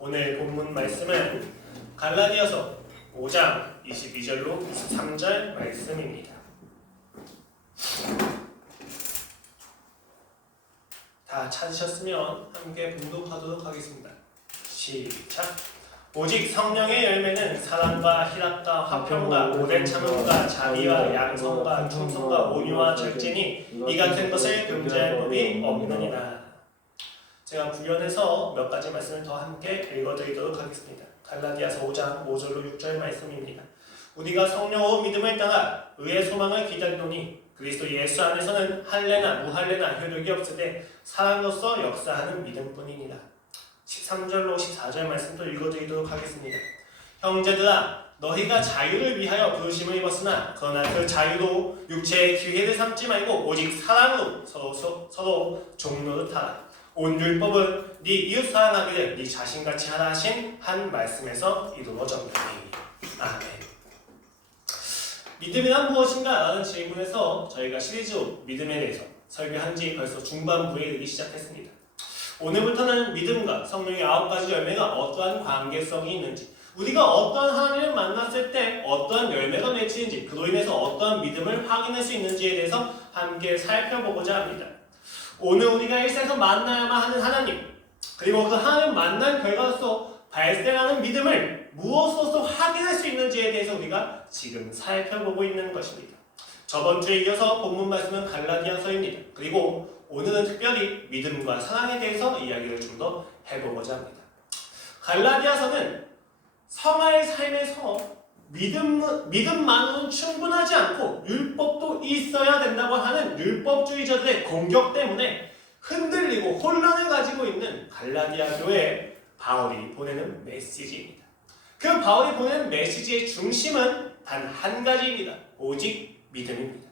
오늘 본문 말씀은 갈라디아서 5장 22절로 23절 말씀입니다. 다 찾으셨으면 함께 봉독하도록 하겠습니다. 시작! 오직 성령의 열매는 사랑과 희락과 화평과 오랜 참음과 자비와 양성과 충성과 온유와 절제니 이 같은 것을 금지할 법이 없느니라. 제가 구현해서 몇 가지 말씀을 더 함께 읽어드리도록 하겠습니다. 갈라디아서 5장 5절로 6절 말씀입니다. 우리가 성령으로 믿음을 따라 의의 소망을 기다리노니 그리스도 예수 안에서는 할례나 무할례나 효력이 없으되 사랑으로서 역사하는 믿음뿐이니라. 13절로 14절 말씀도 읽어드리도록 하겠습니다. 형제들아, 너희가 자유를 위하여 부르심을 입었으나 그러나 그 자유로 육체의 기회를 삼지 말고 오직 사랑으로 서로 종노릇하라. 온 율법은 네 이웃 사랑하기를 네 자신같이 하라 하신 한 말씀에서 이루어졌노니. 아멘. 믿음이란 무엇인가? 라는 질문에서 저희가 시리즈로 믿음에 대해서 설교한 지 벌써 중반부에 이르기 시작했습니다. 오늘부터는 믿음과 성령의 9가지 열매가 어떠한 관계성이 있는지, 우리가 어떠한 하나님을 만났을 때 어떠한 열매가 맺히는지, 그로 인해서 어떠한 믿음을 확인할 수 있는지에 대해서 함께 살펴보고자 합니다. 오늘 우리가 일생에서 만나야만 하는 하나님, 그리고 그 하나님 만난 결과로서 발생하는 믿음을 무엇으로서 확인할 수 있는지에 대해서 우리가 지금 살펴보고 있는 것입니다. 저번 주에 이어서 본문 말씀은 갈라디아서입니다. 그리고 오늘은 특별히 믿음과 사랑에 대해서 이야기를 좀 더 해보고자 합니다. 갈라디아서는 성화의 삶에서 믿음만으로는 충분하지 않고 율법도 있어야 된다고 하는 율법주의자들의 공격 때문에 흔들리고 혼란을 가지고 있는 갈라디아 교회에 바울이 보내는 메시지입니다. 그 바울이 보내는 메시지의 중심은 단 한 가지입니다. 오직 믿음입니다.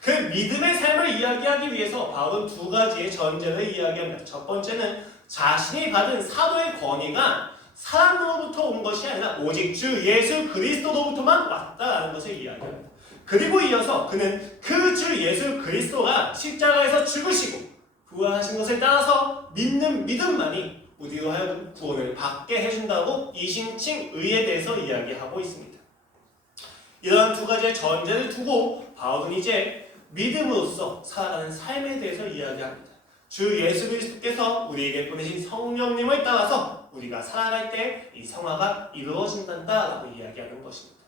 그 믿음의 삶을 이야기하기 위해서 바울은 두 가지의 전제를 이야기합니다. 첫 번째는 자신이 받은 사도의 권위가 사람으로부터 온 것이 아니라 오직 주 예수 그리스도로부터만 왔다라는 것을 이야기합니다. 그리고 이어서 그는 그 주 예수 그리스도가 십자가에서 죽으시고 부활하신 것을 따라서 믿는 믿음만이 우리로 하여금 구원을 받게 해준다고 이신칭 의에 대해서 이야기하고 있습니다. 이러한 두 가지의 전제를 두고 바울은 이제 믿음으로써 살아가는 삶에 대해서 이야기합니다. 주 예수 그리스도께서 우리에게 보내신 성령님을 따라서 우리가 살아갈 때 이 성화가 이루어진단다라고 이야기하는 것입니다.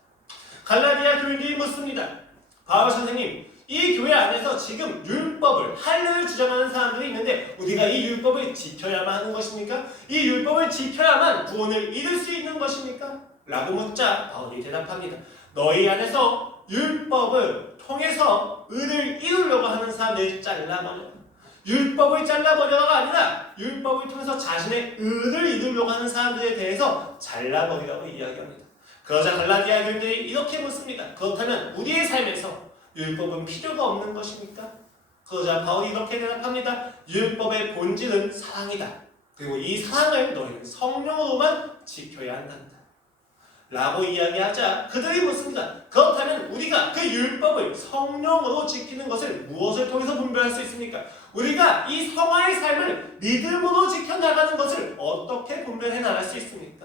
갈라디아 교인들이 묻습니다. 바울 선생님, 이 교회 안에서 지금 율법을, 할례를 주장하는 사람들이 있는데 우리가 이 율법을 지켜야만 하는 것입니까? 이 율법을 지켜야만 구원을 이룰 수 있는 것입니까? 라고 묻자 바울이 대답합니다. 너희 안에서 율법을 통해서 의를 이루려고 하는 사람들을 잘라버려. 율법을 잘라버려가 아니라 율법을 통해서 자신의 의를 이루려고 하는 사람들에 대해서 잘라버리라고 이야기합니다. 그러자 갈라디아 교인들이 이렇게 묻습니다. 그렇다면 우리의 삶에서 율법은 필요가 없는 것입니까? 그러자 바울이 이렇게 대답합니다. 율법의 본질은 사랑이다. 그리고 이 사랑을 너희는 성령으로만 지켜야 한단다. 라고 이야기하자 그들이 묻습니다. 그렇다면 우리가 그 율법을 성령으로 지키는 것을 무엇을 통해서 분별할 수 있습니까? 우리가 이 성화의 삶을 믿음으로 지켜나가는 것을 어떻게 분별해 나갈 수 있습니까?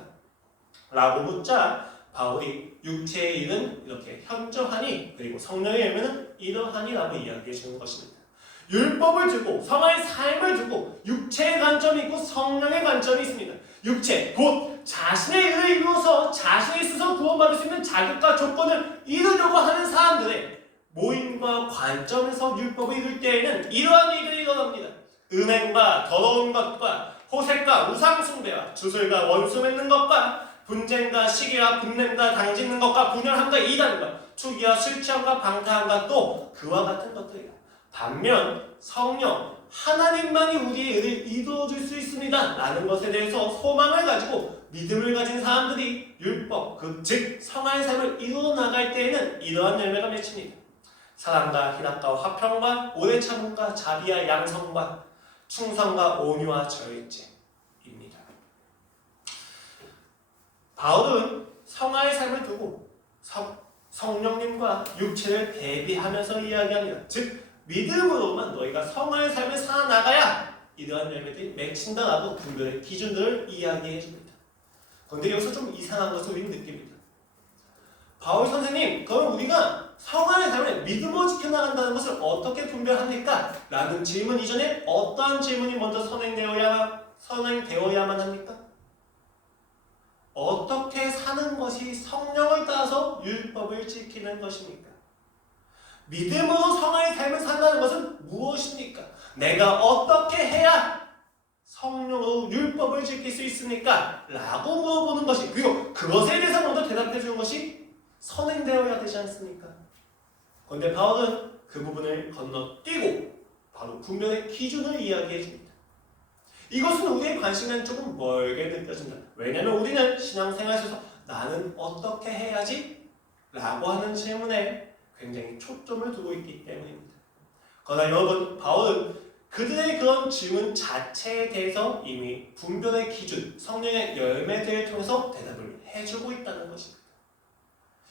라고 묻자 바울이 육체의 일은 이렇게 현저하니 그리고 성령의 열매는 이러하니 라고 이야기해 주는 것입니다. 율법을 두고 성화의 삶을 두고 육체의 관점이 있고 성령의 관점이 있습니다. 육체, 곧 자신의 일을 이루어서 자신이 스스로 구원받을 수 있는 자격과 조건을 이루려고 하는 사람들의 모임과 관점에서 율법을 이룰 때에는 이러한 일들이 일어납니다. 음행과 더러운 것과 호색과 우상숭배와 주술과 원수 맺는 것과 분쟁과 시기와 분냄과 당짓는 것과 분열함과 이단과 투기와 술취함과 방탕함과 또 그와 같은 것들이다. 반면 성령, 하나님만이 우리의 일을 이루어줄 수 있습니다 라는 것에 대해서 소망을 가지고 믿음을 가진 사람들이 율법, 즉 성화의 삶을 이루어 나갈 때에는 이러한 열매가 맺힙니다. 사랑과 희락과 화평과 오래 참음과 자비와 양성과 충성과 온유와 절제입니다. 바울은 성화의 삶을 두고 성령님과 육체를 대비하면서 이야기합니다. 즉 믿음으로만 너희가 성화의 삶을 살아나가야 이러한 열매들이 맺힌다라고 분별의 기준들을 이야기해 줍니다. 그런데 여기서 좀 이상한 것을 우리는 느낍니다. 바울 선생님, 그럼 우리가 성안의 삶을 믿음으로 지켜나간다는 것을 어떻게 분별합니까? 라는 질문 이전에 어떠한 질문이 먼저 선행되어야만 합니까? 어떻게 사는 것이 성령을 따라서 율법을 지키는 것입니까? 믿음으로 성화의 삶을 산다는 것은 무엇입니까? 내가 어떻게 해야 성령으로 율법을 지킬 수 있습니까? 라고 물어보는 것이, 그리고 그것에 대해서 먼저 대답해 주는 것이 선행되어야 되지 않습니까? 그런데 바울은 그 부분을 건너뛰고 바로 분별의 기준을 이야기해 줍니다. 이것은 우리의 관심과는 조금 멀게 느껴진다. 왜냐하면 우리는 신앙생활 속에서 나는 어떻게 해야지? 라고 하는 질문에 굉장히 초점을 두고 있기 때문입니다. 그러나 여러분, 바울은 그들의 그런 질문 자체에 대해서 이미 분별의 기준, 성령의 열매들을 통해서 대답을 해주고 있다는 것입니다.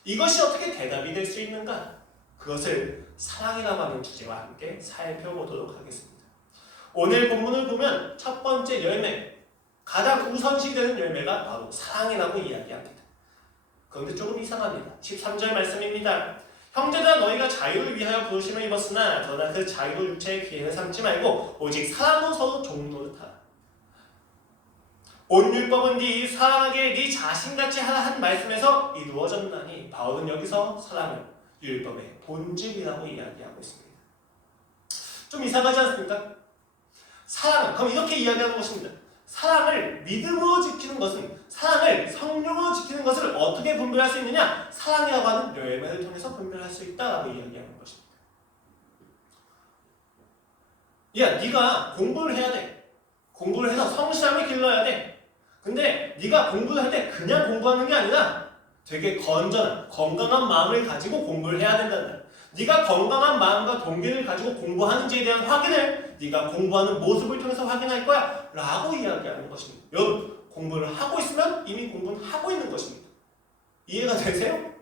이것이 어떻게 대답이 될 수 있는가? 그것을 사랑이라고 하는 주제와 함께 살펴보도록 하겠습니다. 오늘 본문을 보면 첫 번째 열매, 가장 우선시 되는 열매가 바로 사랑이라고 이야기합니다. 그런데 조금 이상합니다. 13절 말씀입니다. 형제들아, 너희가 자유를 위하여 부르심을 입었으나 그러나 그 자유를 육체의 기회를 삼지 말고 오직 사랑으로 서로 종노릇하라. 온 율법은 네 사랑하게 네 자신같이 하라 한 말씀에서 이루어졌나니, 바울은 여기서 사랑을 율법의 본질이라고 이야기하고 있습니다. 좀 이상하지 않습니까? 사랑은, 그럼 이렇게 이야기하는 것입니다. 사랑을 믿음으로 지키는 것은, 사랑을 성령으로 지키는 것을 어떻게 분별할 수 있느냐? 사랑이라고 하는 열매를 통해서 분별할 수 있다라고 이야기하는 것입니다. 야, 네가 공부를 해야 돼. 공부를 해서 성실함을 길러야 돼. 근데 네가 공부를 할 때 그냥 공부하는 게 아니라 되게 건전한, 건강한 마음을 가지고 공부를 해야 된다는, 네가 건강한 마음과 동기를 가지고 공부하는지에 대한 확인을 네가 공부하는 모습을 통해서 확인할 거야 라고 이야기하는 것입니다. 여러분, 공부를 하고 있으면 이미 공부는 하고 있는 것입니다. 이해가 되세요?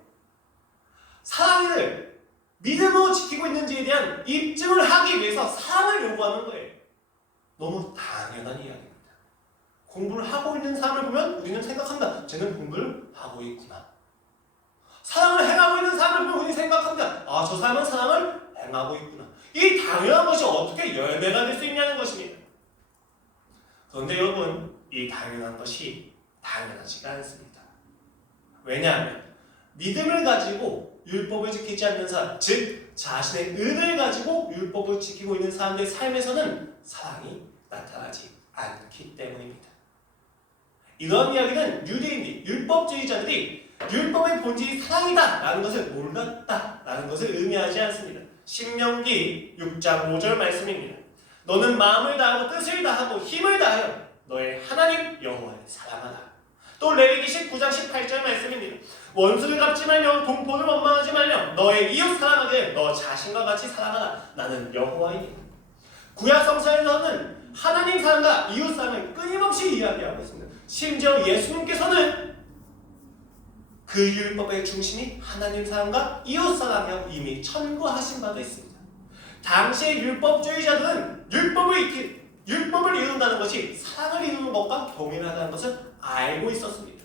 사랑을 믿음으로 지키고 있는지에 대한 입증을 하기 위해서 사랑을 요구하는 거예요. 너무 당연한 이야기입니다. 공부를 하고 있는 사람을 보면 우리는 생각한다. 쟤는 공부를 하고 있구나. 사랑을 행하고 있는 사람을 보면 우리는 생각합니다. 아, 저 사람은 사랑을 행하고 있구나. 이 당연한 것이 어떻게 열매가 될 수 있냐는 것입니다. 그런데 여러분, 이 당연한 것이 당연하지가 않습니다. 왜냐하면 믿음을 가지고 율법을 지키지 않는 사람, 즉 자신의 의를 가지고 율법을 지키고 있는 사람들의 삶에서는 사랑이 나타나지 않기 때문입니다. 이런 이야기는 유대인들, 율법주의자들이 율법의 본질이 사랑이다 라는 것을 몰랐다 라는 것을 의미하지 않습니다. 신명기 6장 5절 말씀입니다. 너는 마음을 다하고 뜻을 다하고 힘을 다하여 너의 하나님 여호와를 사랑하라. 또 레위기 19장 18절 말씀입니다. 원수를 갚지 말며 동포를 원망하지 말며 너의 이웃 사랑하되 너 자신과 같이 사랑하라. 나는 여호와이니. 구약 성서에서는 하나님 사랑과 이웃 사랑을 끊임없이 이야기하고 있습니다. 심지어 예수님께서는 그 율법의 중심이 하나님 사랑과 이웃 사랑이라고 이미 천구하신 바도 있습니다. 당시의 율법주의자들은 율법을 이룬다는 것이 사랑을 이루는 것과 동일하다는 것을 알고 있었습니다.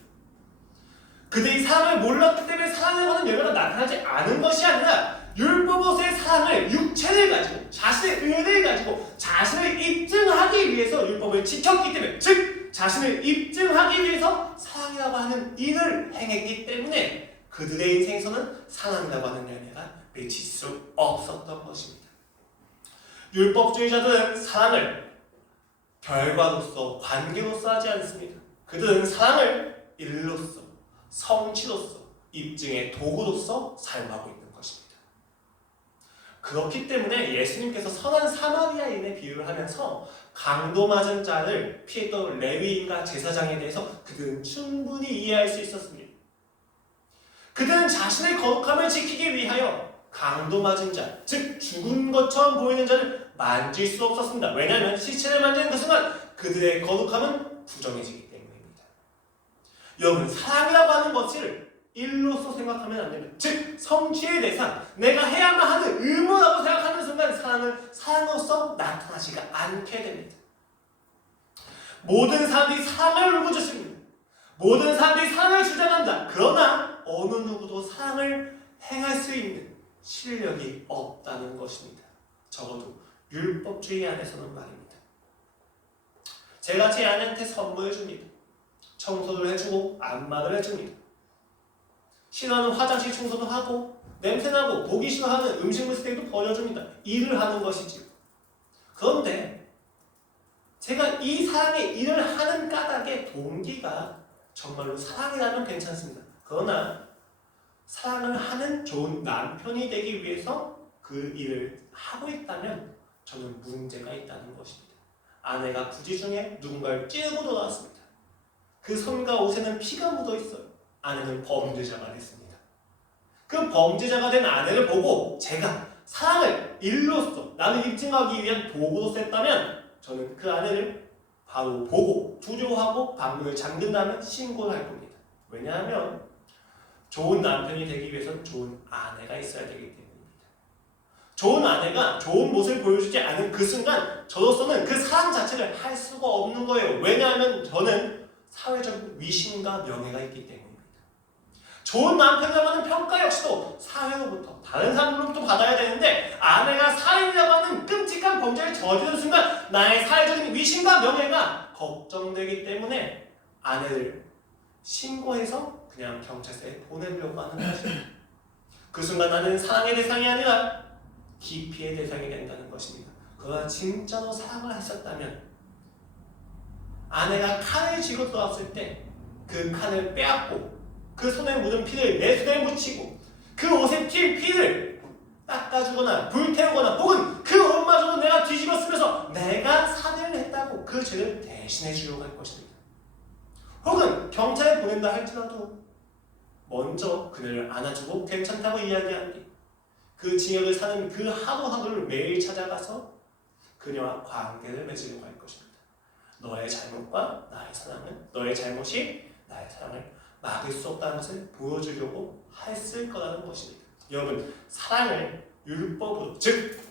그들이 사랑을 몰랐기 때문에 사랑이라고 하는 열매가 나타나지 않은 것이 아니라 율법으로서의 사랑을, 육체를 가지고 자신의 의를 가지고 자신을 입증하기 위해서 율법을 지켰기 때문에, 즉 자신을 입증하기 위해서 사랑이라고 하는 일을 행했기 때문에 그들의 인생에서는 사랑이라고 하는 열매가 맺힐 수 없었던 것입니다. 율법주의자들은 사랑을 결과로서, 관계로서 하지 않습니다. 그들은 사랑을 일로서, 성취로서, 입증의 도구로서 사용하고 있는 것입니다. 그렇기 때문에 예수님께서 선한 사마리아인의 비유를 하면서 강도 맞은 자를 피했던 레위인과 제사장에 대해서 그들은 충분히 이해할 수 있었습니다. 그들은 자신의 거룩함을 지키기 위하여 강도 맞은 자, 즉 죽은 것처럼 보이는 자를 만질 수 없었습니다. 왜냐하면 시체를 만지는 그 순간 그들의 거룩함은 부정해지기 때문입니다. 여러분, 사랑이라고 하는 것을 일로서 생각하면 안 됩니다. 즉 성취의 대상, 내가 해야만 하는 의무라고 생각하는 순간 사랑은 사랑으로서 나타나지가 않게 됩니다. 모든 사람들이 사랑을 울부짖습니다. 모든 사람들이 사랑을 주장한다. 그러나 어느 누구도 사랑을 행할 수 있는 실력이 없다는 것입니다. 적어도 율법주의 안에서는 말입니다. 제가 제 아내한테 선물을 줍니다. 청소를 해주고 안마를 해줍니다. 싫어하는 화장실 청소도 하고 냄새나고 보기 싫어하는 음식물 쓰레기도 버려줍니다. 일을 하는 것이지요. 그런데 제가 이 사랑의 일을 하는 까닭의 동기가 정말로 사랑이라면 괜찮습니다. 그러나 사랑을 하는 좋은 남편이 되기 위해서 그 일을 하고 있다면 저는 문제가 있다는 것입니다. 아내가 부지 중에 누군가를 찌르고 돌아왔습니다. 그 손과 옷에는 피가 묻어 있어요. 아내는 범죄자가 됐습니다. 그 범죄자가 된 아내를 보고 제가 사랑을 일로써 나를 입증하기 위한 도구로 썼다면 저는 그 아내를 바로 보고 두려워하고 방문을 잠근 다음에 신고를 할 겁니다. 왜냐하면 좋은 남편이 되기 위해서는 좋은 아내가 있어야 되기 때문입니다. 좋은 아내가 좋은 모습을 보여주지 않은 그 순간 저로서는 그 사랑 자체를 할 수가 없는 거예요. 왜냐하면 저는 사회적 위신과 명예가 있기 때문입니다. 좋은 남편이라고 하는 평가 역시도 사회로부터 다른 사람들로부터 받아야 되는데 아내가 살인이라고 하는 끔찍한 범죄를 저지르는 순간 나의 사회적인 위신과 명예가 걱정되기 때문에 아내를 신고해서 그냥 경찰서에 보내려고 하는 것입니다. 그 순간 나는 사랑의 대상이 아니라 기피의 대상이 된다는 것입니다. 그가 진짜로 사랑을 했었다면 아내가 칼을 쥐고 들어왔을 때 그 칼을 빼앗고 그 손에 묻은 피를 내 손에 묻히고 그 옷에 튄 피를 닦아주거나 불태우거나 혹은 그 옷마저도 내가 뒤집어 쓰면서 내가 살인을 했다고 그 죄를 대신해 주려고 할 것입니다. 혹은 경찰에 보낸다 할지라도 먼저 그녀를 안아주고 괜찮다고 이야기한 뒤 그 징역을 사는 그 하루하루를 매일 찾아가서 그녀와 관계를 맺으려고 할 것입니다. 너의 잘못과 나의 사랑은 너의 잘못이 나의 사랑을 막을 수 없다는 것을 보여주려고 했을 거라는 것입니다. 여러분, 사랑을 율법으로, 즉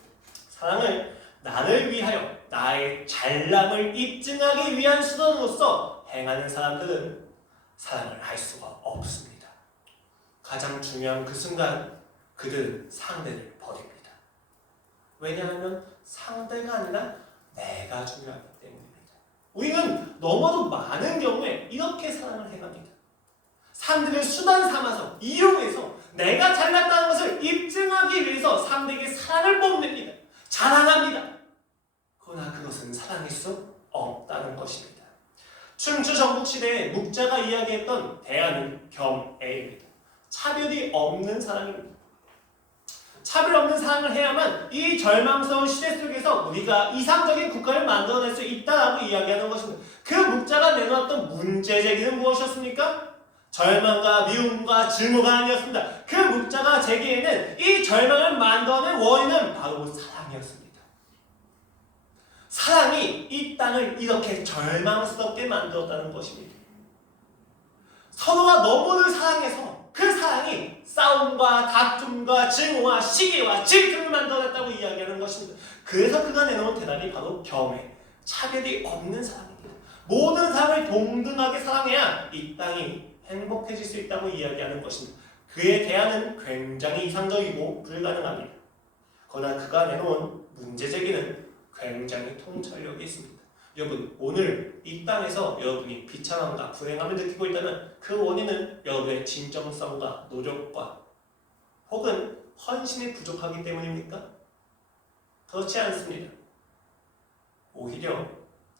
사랑을 나를 위하여 나의 잘남을 입증하기 위한 수단으로서 행하는 사람들은 사랑을 할 수가 없습니다. 가장 중요한 그 순간 그들은 상대를 버립니다. 왜냐하면 상대가 아니라 내가 중요하기 때문입니다. 우리는 너무도 많은 경우에 이렇게 사랑을 행합니다. 상대를 수단 삼아서 이용해서 내가 잘났다는 것을 입증하기 위해서 상대에게 사랑을 뽐냅니다. 자랑합니다. 그러나 그것은 사랑일 수 없다는 것입니다. 춘추 전국시대에 묵자가 이야기했던 대안은 겸애입니다. 차별이 없는 사랑입니다. 차별 없는 사랑을 해야만 이 절망스러운 시대 속에서 우리가 이상적인 국가를 만들어낼 수 있다라고 이야기하는 것입니다. 그 묵자가 내놓았던 문제 제기는 무엇이었습니까? 절망과 미움과 증오가 아니었습니다. 그 묵자가 제기에는 이 절망을 만들어낸 원인은 바로 사랑이었습니다. 사랑이 이 땅을 이렇게 절망스럽게 만들었다는 것입니다. 서로가 너무를 사랑해서 그 사랑이 싸움과 다툼과 증오와 시기와 질투를 만들어냈다고 이야기하는 것입니다. 그래서 그가 내놓은 대답이 바로 겸해, 차별이 없는 사랑입니다. 모든 사람을 동등하게 사랑해야 이 땅이 행복해질 수 있다고 이야기하는 것입니다. 그에 대안은 굉장히 이상적이고 불가능합니다. 그러나 그가 내놓은 문제제기는 굉장히 통찰력이 있습니다. 여러분, 오늘 이 땅에서 여러분이 비참함과 불행함을 느끼고 있다면 그 원인은 여러분의 진정성과 노력과 혹은 헌신이 부족하기 때문입니까? 그렇지 않습니다. 오히려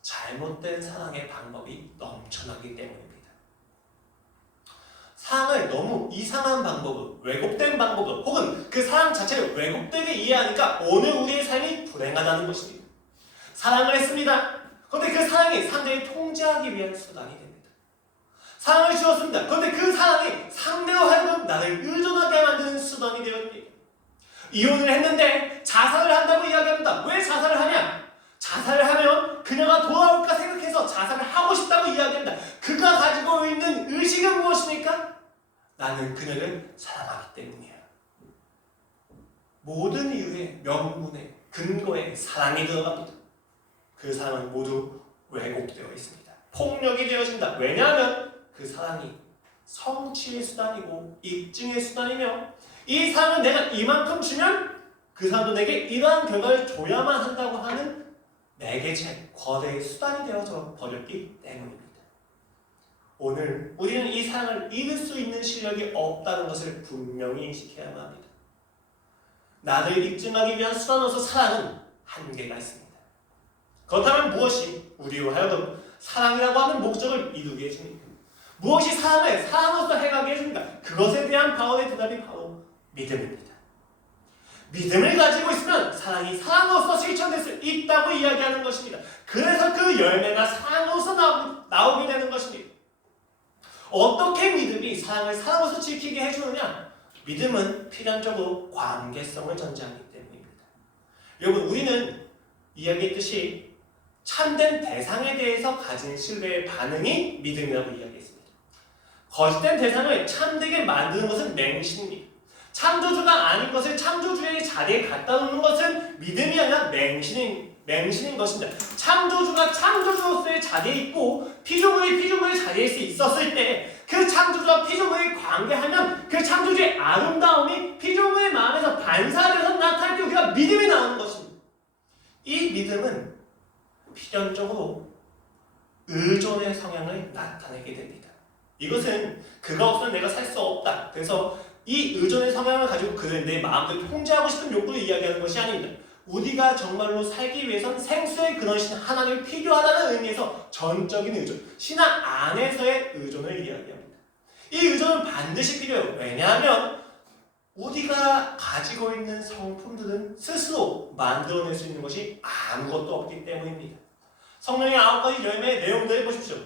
잘못된 사랑의 방법이 넘쳐나기 때문입니다. 사랑을 너무 이상한 방법으로, 왜곡된 방법으로 혹은 그 사랑 자체를 왜곡되게 이해하니까 오늘 우리의 삶이 불행하다는 것입니다. 사랑을 했습니다. 그런데 그 사랑이 상대를 통제하기 위한 수단이 됩니다. 사랑을 주었습니다. 그런데 그 사랑이 상대로 하여금 나를 의존하게 만드는 수단이 되어집니다. 이혼을 했는데 자살을 한다고 이야기합니다. 왜 자살을 하냐? 자살을 하면 그녀가 돌아올까 생각해서 자살을 하고 싶다고 이야기합니다. 그가 가지고 있는 의식은 무엇입니까? 나는 그녀를 사랑하기 때문이야. 모든 이유의 명분에 근거에 사랑이 들어갑니다. 그 사랑은 모두 왜곡되어 있습니다. 폭력이 되어진다. 왜냐하면 그 사랑이 성취의 수단이고 입증의 수단이며 이 사랑을 내가 이만큼 주면 그 사람도 내게 이러한 결과를 줘야만 한다고 하는 매개체, 거래의 수단이 되어져 버렸기 때문입니다. 오늘 우리는 이 사랑을 잃을 수 있는 실력이 없다는 것을 분명히 인식해야만 합니다. 나를 입증하기 위한 수단으로서 사랑은 한계가 있습니다. 그렇다면 무엇이 우리로 하여금 사랑이라고 하는 목적을 이루게 해줍니까? 무엇이 사랑을 사랑으로서 해가게 해줍니까? 그것에 대한 바울의 대답이 바로 믿음입니다. 믿음을 가지고 있으면 사랑이 사랑으로서 실천될 수 있다고 이야기하는 것입니다. 그래서 그 열매가 사랑으로서 나오게 되는 것입니다. 어떻게 믿음이 사랑을 사랑으로서 지키게 해주느냐? 믿음은 필연적으로 관계성을 전제하기 때문입니다. 여러분, 우리는 이야기했듯이 참된 대상에 대해서 가진 신뢰의 반응이 믿음이라고 이야기했습니다. 거짓된 대상을 참되게 만드는 것은 맹신입니다. 창조주가 아닌 것을 창조주의 자리에 갖다 놓는 것은 믿음이 아니라 맹신인 것입니다. 창조주가 창조주로서의 자리에 있고 피조물이 피조물의 자리에 있었을 때 그 창조주와 피조물이 관계하면 그 창조주의 아름다움이 피조물의 마음에서 반사되어서 나타날 때 우리가 믿음이 나오는 것입니다. 이 믿음은 필연적으로 의존의 성향을 나타내게 됩니다. 이것은 그가 없으면 내가 살 수 없다. 그래서 이 의존의 성향을 가지고 그를 내 마음을 통제하고 싶은 욕구를 이야기하는 것이 아닙니다. 우리가 정말로 살기 위해선 생수의 근원이신 하나님이 필요하다는 의미에서 전적인 의존, 신앙 안에서의 의존을 이야기합니다. 이 의존은 반드시 필요해요. 왜냐하면 우리가 가지고 있는 성품들은 스스로 만들어낼 수 있는 것이 아무것도 없기 때문입니다. 성령의 9가지 열매의 내용들을 보십시오.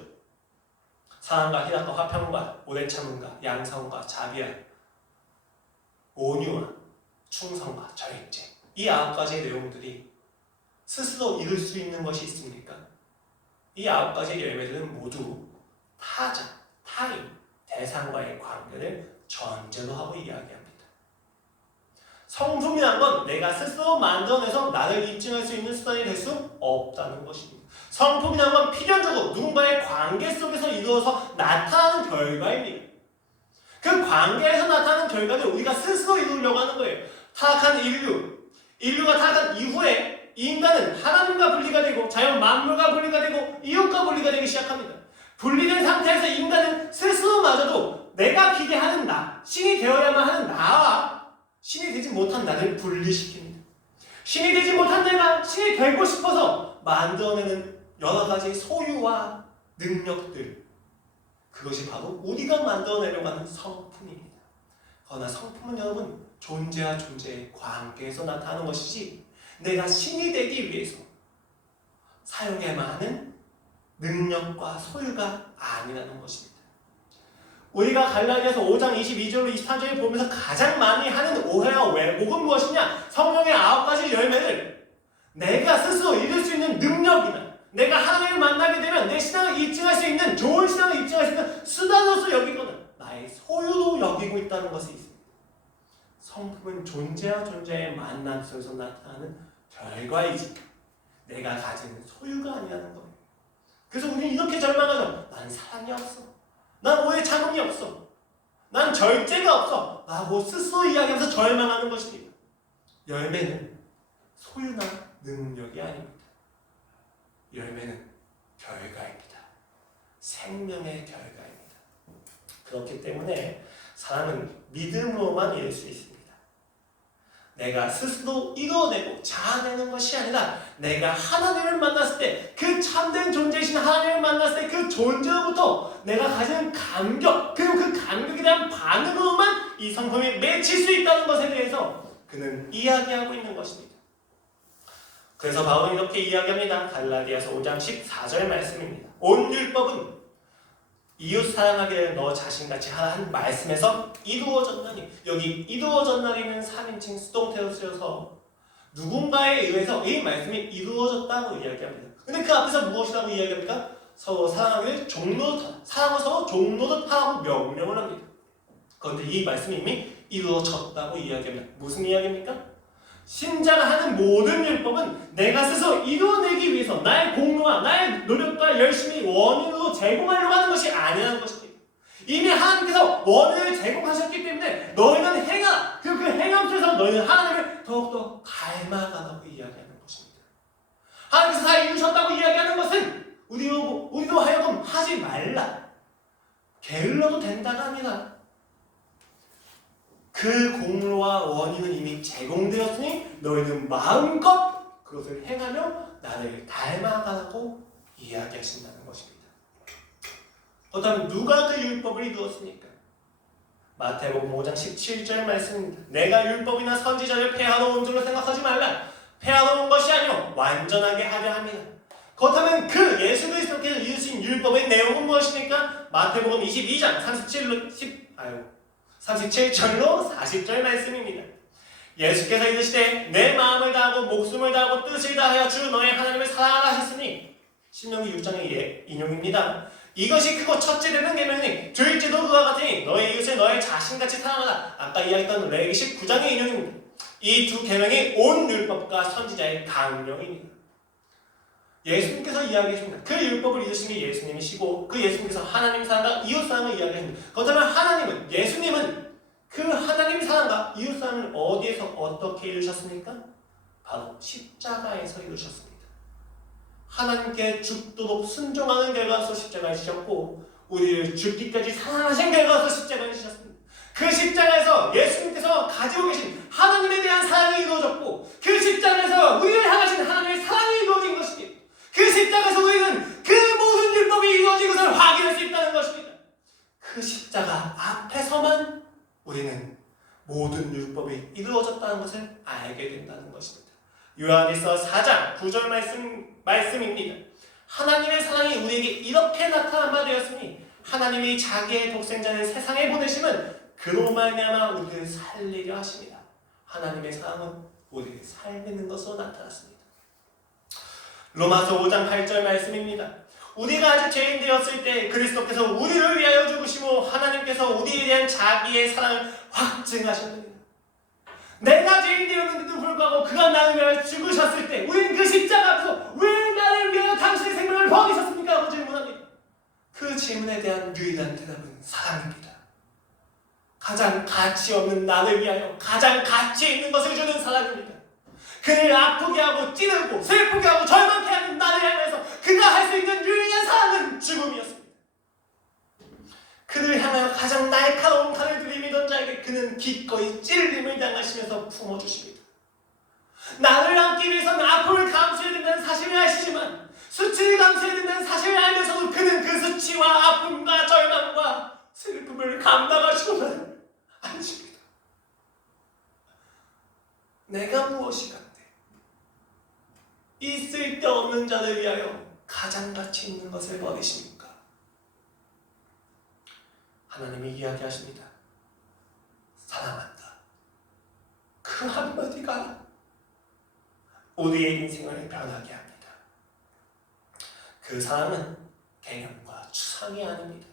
사랑과 희락과 화평과 오래 참음과 양성과 자비와 온유와 충성과 절제, 이 9가지의 내용들이 스스로 이룰 수 있는 것이 있습니까? 이 9가지의 열매들은 모두 타자, 타인, 대상과의 관계를 전제로 하고 이야기합니다. 성품이란 건 내가 스스로 만들어내서 나를 입증할 수 있는 수단이 될 수 없다는 것입니다. 성품이란 건 필연적으로 누군가의 관계 속에서 이루어서 나타나는 결과입니다. 그 관계에서 나타나는 결과를 우리가 스스로 이루려고 하는 거예요. 타락한 인류가 타락한 이후에 인간은 하나님과 분리가 되고 자연 만물과 분리가 되고 이웃과 분리가 되기 시작합니다. 분리된 상태에서 인간은 스스로마저도 내가 기대하는 나, 신이 되어야만 하는 나와 신이 되지 못한 나를 분리시킵니다. 신이 되지 못한 내가 신이 되고 싶어서 만들어내는 여러 가지 소유와 능력들, 그것이 바로 우리가 만들어내려고 하는 성품입니다. 그러나 성품은 여러분 존재와 존재의 관계에서 나타나는 것이지 내가 신이 되기 위해서 사용해야만 하는 능력과 소유가 아니라는 것입니다. 우리가 갈라디아서 5장 22절로 24절을 보면서 가장 많이 하는 오해와 왜곡은 무엇이냐? 성령의 9가지 열매를 내가 스스로 이룰 수 있는 능력이나 내가 하나님을 만나게 되면 내 신앙을 입증할 수 있는, 좋은 신앙을 입증할 수 있는 수단으로서 여기거나 나의 소유로 여기고 있다는 것이 있습니다. 성품은 존재와 존재의 만남 속에서 나타나는 결과이지 내가 가진 소유가 아니라는 거예요. 그래서 우리는 이렇게 절망하죠. 난 사랑이 없어. 난 오해 참음이 없어. 난 절제가 없어. 라고 스스로 이야기하면서 절망하는 것입니다. 열매는 소유나 능력이 아닙니다. 열매는 결과입니다. 생명의 결과입니다. 그렇기 때문에 사람은 믿음으로만 이룰 수 있습니다. 내가 스스로 이뤄내고 자아내는 것이 아니라 내가 하나님을 만났을 때 그 참된 존재이신 하나님을 만났을 때 그 존재로부터 내가 가진 감격, 그리고 그 감격에 대한 반응으로만 이 성품이 맺힐 수 있다는 것에 대해서 그는 이야기하고 있는 것입니다. 그래서 바울은 이렇게 이야기합니다. 갈라디아서 5장 14절 말씀입니다. 온 율법은 이웃 사랑하기를 너 자신같이 하라 한 말씀에서 이루어졌나니, 여기 이루어졌나니는 3인칭 수동태로 쓰여서 누군가에 의해서 이 말씀이 이루어졌다고 이야기합니다. 근데 그 앞에서 무엇이라고 이야기합니까? 서로 사랑하기를 종로릇 하라, 사랑을 서로 종로릇 하라고 명령을 합니다. 그런데 이 말씀이 이미 이루어졌다고 이야기합니다. 무슨 이야기입니까? 신자가 하는 모든 율법은 내가 스스로 이루어내기 위해서 나의 공로와 나의 노력과 열심히 원인으로 제공하려고 하는 것이 아니라는 것입니다. 이미 하나님께서 원을 제공하셨기 때문에 너희는 행하. 그리고 그 행함 속에서 너희는 하나님을 더욱더 닮아가라고 이야기하는 것입니다. 하나님께서 다 이루셨다고 이야기하는 것은 우리도 하여금 하지 말라. 게을러도 된다가 아니라 그 공로와 원인은 이미 제공되었으니 너희는 마음껏 그것을 행하며 나를 닮아가라고 이야기하신다는 것입니다. 그렇다면 누가 그 율법을 이루었습니까? 마태복음 5장 17절 말씀입니다. 내가 율법이나 선지자를 폐하러 온 줄로 생각하지 말라. 폐하러 온 것이 아니요 완전하게 하려 합니다. 그렇다면 그 예수 그리스도께서 이루신 율법의 내용은 무엇입니까? 마태복음 22장 37절로 40절 말씀입니다. 예수께서 이르시되 내 마음을 다하고 목숨을 다하고 뜻을 다하여 주 너의 하나님을 사랑하라 하셨으니 신명기 6장의 인용입니다. 이것이 크고 첫째 되는 계명이니 둘째도 그와 같으니 너의 이웃을 너의 자신같이 사랑하라. 아까 이야기했던 레위기 19장의 인용입니다. 이 두 계명이 온 율법과 선지자의 강령입니다. 예수님께서 이야기하십니다. 그 율법을 이루신 게 예수님이시고 그 예수님께서 하나님 사랑과 이웃 사랑을 이야기합니다. 그렇다면 예수님은 그 하나님 사랑과 이웃 사랑을 어디에서 어떻게 이루셨습니까? 바로 십자가에서 이루셨습니다. 하나님께 죽도록 순종하는 결과로서 십자가에 지셨고 우리를 죽기까지 사랑하신 결과로서 십자가에 지셨습니다. 그 십자가에서 예수님께서 가지고 계신 하나님에 대한 사랑이 이루어졌고 그 십자가에서 우리를 향하신 하나님의 사랑이 이루어진 것입니다. 그 십자가에서 우리는 그 모든 율법이 이루어진 것을 확인할 수 있다는 것입니다. 그 십자가 앞에서만 우리는 모든 율법이 이루어졌다는 것을 알게 된다는 것입니다. 요한일서 4장 9절 말씀입니다. 하나님의 사랑이 우리에게 이렇게 나타난 바 되었으니 하나님이 자기의 독생자를 세상에 보내심은 그로 말미암아 우리를 살리려 하십니다. 하나님의 사랑은 우리를 살리는 것으로 나타났습니다. 로마서 5장 8절 말씀입니다. 우리가 아직 죄인 되었을 때 그리스도께서 우리를 위하여 죽으시고 하나님께서 우리에 대한 자기의 사랑을 확증하셨느니라. 내가 죄인 되었는데도 불구하고 그가 나를 위하여 죽으셨을 때 우리는 그 십자가 앞에서 왜 나를 위하여 당신의 생명을 버리셨습니까? 라고 질문합니다. 그 질문에 대한 유일한 대답은 사랑입니다. 가장 가치 없는 나를 위하여 가장 가치 있는 것을 주는 사랑입니다. 그를 아프게 하고 찌르고 슬프게 하고 절망케 하는 나를 향해서 그가 할 수 있는 유일한 사랑은 죽음이었습니다. 그를 향하여 가장 날카로운 칼을 들이미던 자에게 그는 기꺼이 찔림을 당하시면서 품어주십니다. 나를 안기 위해서는 아픔을 감수해야 된다는 사실을 아시지만 수치를 감수해야 된다는 사실을 알면서도 그는 그 수치와 아픔과 절망과 슬픔을 감당하시고는 않으십니다. 내가 무엇이 같대? 이 쓸데없는 자를 위하여 가장 가치 있는 것을 버리십니까? 하나님이 이야기하십니다. 사랑한다. 그 한마디가 우리의 인생을 변하게 합니다. 그 사랑은 개념과 추상이 아닙니다.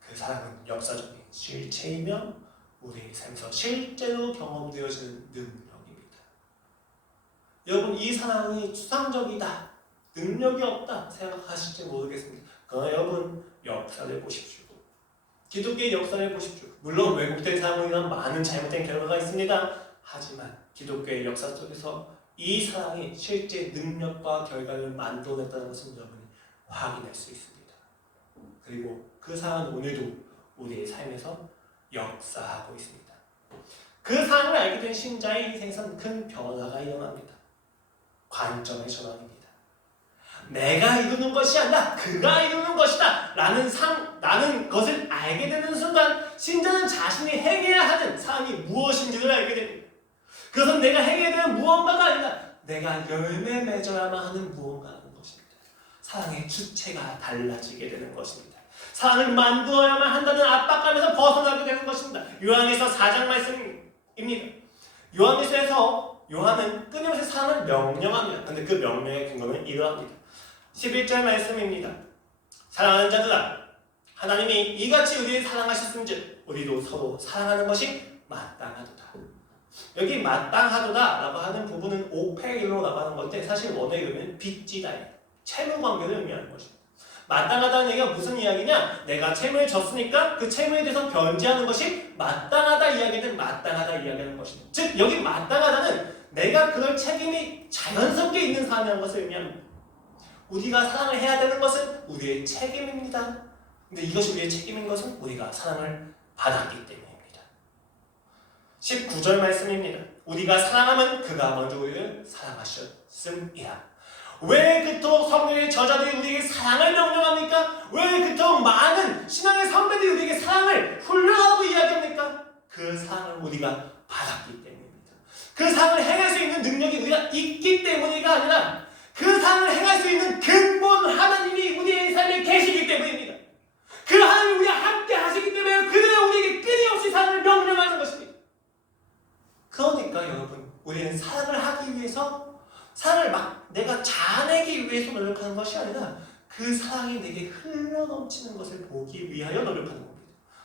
그 사랑은 역사적인 실체이며 우리의 삶에서 실제로 경험되어지는 능력입니다. 여러분, 이 사랑이 추상적이다, 능력이 없다 생각하실지 모르겠습니다. 그러나 여러분, 역사를 보십시오. 기독교의 역사를 보십시오. 물론 왜곡된 사랑으로 인한 많은 잘못된 결과가 있습니다. 하지만 기독교의 역사 속에서 이 사랑이 실제 능력과 결과를 만들어냈다는 것을 여러분이 확인할 수 있습니다. 그리고 그 사랑은 오늘도 우리의 삶에서 역사하고 있습니다. 그 사랑을 알게 된 신자의 인생에서는 큰 변화가 일어납니다. 관점의 전환입니다. 내가 이루는 것이 아니라 그가 이루는 것이다 라는 것을 알게 되는 순간 신자는 자신이 행해야 하는 사랑이 무엇인지를 알게 됩니다. 그것은 내가 행해야 되는 무언가가 아니라 내가 열매 맺어야만 하는 무언가라는 것입니다. 사랑의 주체가 달라지게 되는 것입니다. 사랑을 만들어야만 한다는 압박감에서 벗어나게 되는 것입니다. 요한에서 4장 말씀입니다. 요한에서 요한은 끊임없이 사랑을 명령합니다. 그런데 그 명령의 근거는 이러합니다. 11절 말씀입니다. 사랑하는 자들아, 하나님이 이같이 우리를 사랑하셨은즉 우리도 서로 사랑하는 것이 마땅하도다. 여기 마땅하도다 라고 하는 부분은 오페일로라고 하는 건데 사실 원어의 의미는 빚지다, 채무관계를 의미하는 것입니다. 마땅하다는 얘기가 무슨 이야기냐? 내가 채무를 졌으니까 그 채무에 대해서 변제하는 것이 마땅하다 이야기든 마땅하다 이야기하는 것입니다. 즉 여기 마땅하다는 내가 그럴 책임이 자연스럽게 있는 사람이라는 것을 의미합니다. 우리가 사랑을 해야 되는 것은 우리의 책임입니다. 근데 이것이 우리의 책임인 것은 우리가 사랑을 받았기 때문입니다. 19절 말씀입니다. 우리가 사랑하면 그가 먼저 우리를 사랑하셨음이라. 왜 그토록 성령의 저자들이 우리에게 사랑을 명령합니까? 왜 그토록 많은 신앙의 선배들이 우리에게 사랑을 훈련하고 이야기합니까? 그 사랑을 우리가 받았기 때문입니다. 그 사랑을 행할 수 있는 능력이 우리가 있기 때문이가 아니라 그 사랑을 행할 수 있는 근본 하나님이 우리의 삶에 계시기 때문입니다. 그 하나님이 우리와 함께 하시기 때문에 그들은 우리에게 끊임없이 사랑을 명령하는 것입니다. 그러니까 여러분, 우리는 사랑을 하기 위해서 사랑을 막 내가 자아내기 위해서 노력하는 것이 아니라 그 사랑이 내게 흘러넘치는 것을 보기 위하여 노력하는 겁니다.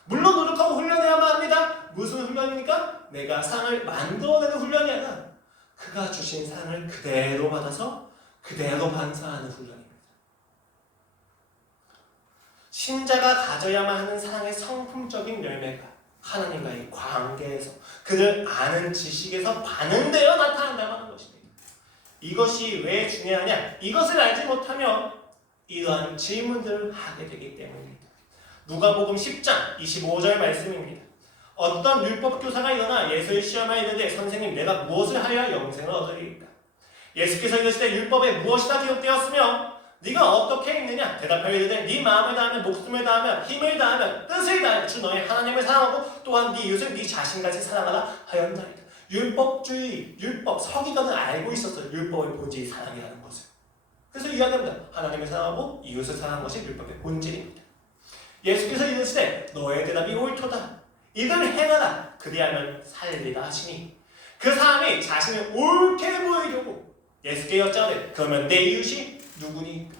물론 노력하고 훈련해야만 합니다. 무슨 훈련입니까? 내가 사랑을 만들어내는 훈련이 아니라 그가 주신 사랑을 그대로 받아서 그대로 반사하는 훈련입니다. 신자가 가져야만 하는 사랑의 성품적인 열매가 하나님과의 관계에서 그를 아는 지식에서 반응되어 나타난다고 하는 것입니다. 이것이 왜 중요하냐? 이것을 알지 못하면 이러한 질문들을 하게 되기 때문입니다. 누가복음 10장 25절 말씀입니다. 어떤 율법교사가 일어나 예수의 시험하여 이르되 선생님 내가 무엇을 하여야 영생을 얻으리이까? 예수께서 이르시되 율법에 무엇이다 기록되었으며 네가 어떻게 읽느냐? 대답하여 이르되 네 마음을 다하며 목숨을 다하며 힘을 다하며 뜻을 다하며 주 너의 하나님을 사랑하고 또한 네 이웃을 네 자신같이 사랑하라 하였나이다. 율법주의, 율법, 서기관은 알고 있었어요. 율법의 본질이 사랑이라는 것을. 그래서 이야기합니다. 하나님을 사랑하고 이웃을 사랑하는 것이 율법의 본질입니다. 예수께서 이르시되 너의 대답이 옳도다. 이걸 행하라. 그리하면 살리라 하시니 그 사람이 자신을 옳게 보이려고 예수께 여짜오되 그러면 내 이웃이 누구니?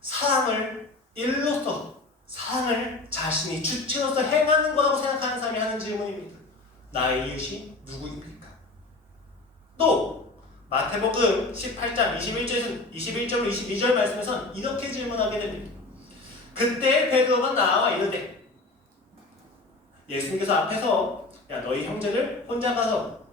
사랑을 일로써 사랑을 자신이 주체로서 행하는 거라고 생각하는 사람이 하는 질문입니다. 나의 이웃이 누구입니까? 또 마태복음 18장 21절로 22절 말씀에서는 이렇게 질문하게 됩니다. 그때 베드로가 나와 이르되 예수님께서 앞에서 야 너희 형제를 혼자 가서